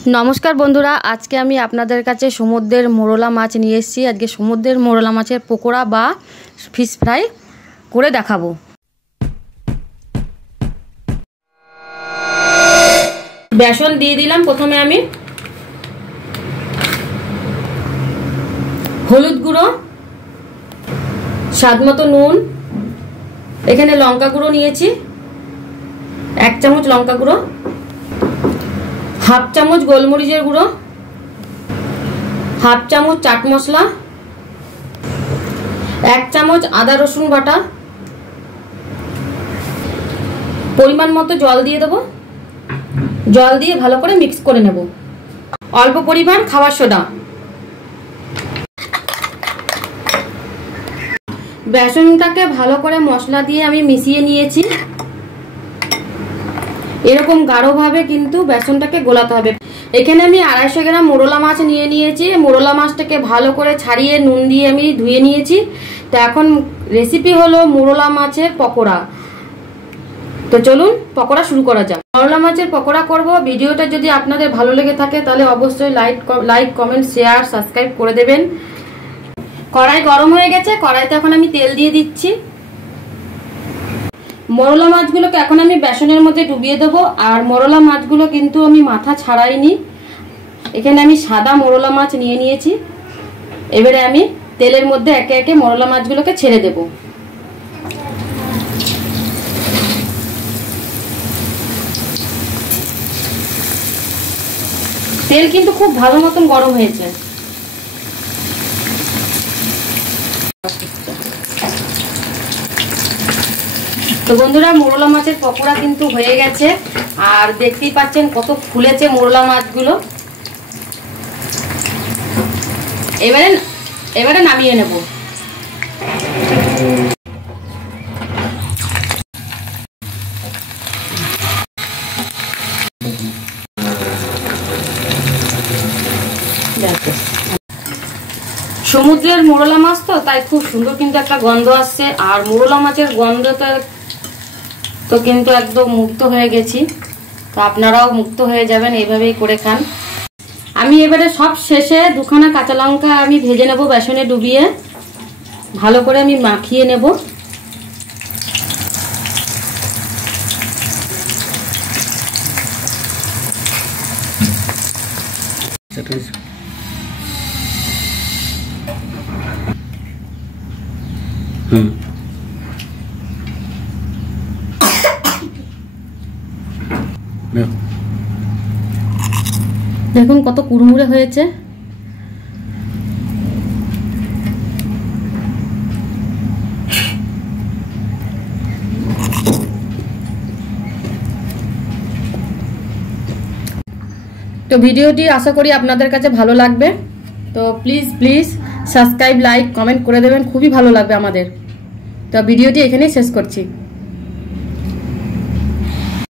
नमस्कार बंधुरा आज के आमी आपनादेर काछे समुद्रेर मोरला माछ निये एसेछि। आज के समुद्रेर मोरला माछेर पकोड़ा बा फिश फ्राई करे देखाबो। बेसन दिए दिलाम प्रथमे आमी हलुद गुड़ो स्वादमतो नुन एखाने लंका गुड़ो नियेछि 1 चामच लंका गुड़ो हाफ चामच गोलमरिचेर गुड़ो हाफ चामच चाट मसला 1 चामच आदा रसुन बाटा परिमाण मतो जल दिए देबो। जल दिए भालो करे मिक्स करे नेब। अल्प परिमाण खाবার सोडा बेसनटाके भालो करे मसला दिए आमी मिशिए निয়েছি। एरकम गाढ़ो भावे किन्तु बेसनटाके गोलाते हबे। एखाने आमी 250 ग्राम मोरला माछ निये निয়েছি। मोरला माछटाके भालो करे छाड़िए नुन दिए आमी धुए निয়েছি। तो एखन रेसिपि हलो मोरला माछेर पकोड़ा। तो चलुन पकोड़ा शुरू करा जाक। मोरला माछेर पकोड़ा करब। भिडियोटा यदि आपनादेर भालो लेगे थाके ताहले अवश्यई लाइक कमेंट शेयर सबस्क्राइब करे देबेन। कड़ाई गरम हये गेছে। कड़ाইতে এখন আমি তেল দিয়ে দিচ্ছি। मोरला माछगुलोके এখন আমি বেসনের মধ্যে ডুবিয়ে দেব। আর মোরলা মাছগুলো কিন্তু আমি মাথা ছাড়াইনি। এখানে আমি সাদা মোরলা মাছ নিয়ে নিয়েছি। এবারে আমি তেলের মধ্যে একে একে মোরলা মাছগুলোকে ছেড়ে দেব। তেল কিন্তু খুব ভালো মতন গরম হয়েছে। तो बंधुरा मोरला माछेर पकोड़ा किन्तु हये गेছে और देखतेই পাচ্ছেন কত ফুলেছে মোরলা মাছগুলো। এবারে নামিয়ে নেব। समुद्रेर मोरला माछ तो ताई खूब सुंदर किन्तु एक गंध आसছে। और मोरला माछेर गंधटा तो किन्तु एकदम मुक्त हये गेছি। तो आपनाराও मुक्त हये जाबेन এইভাবেই করে খান। আমি এবারে সব শেষে দুখানা কাঁচা লঙ্কা আমি ভেজে নেব বেসনে ডুবিয়ে ভালো করে আমি মাখিয়ে নেব। দেখুন কত কুড়মুড়ে হয়েছে। তো ভিডিওটি আশা করি আপনাদের কাছে ভালো লাগবে। তো প্লিজ সাবস্ক্রাইব লাইক কমেন্ট করে দেবেন, খুবই ভালো লাগবে আমাদের। তো ভিডিওটি এখানেই শেষ করছি।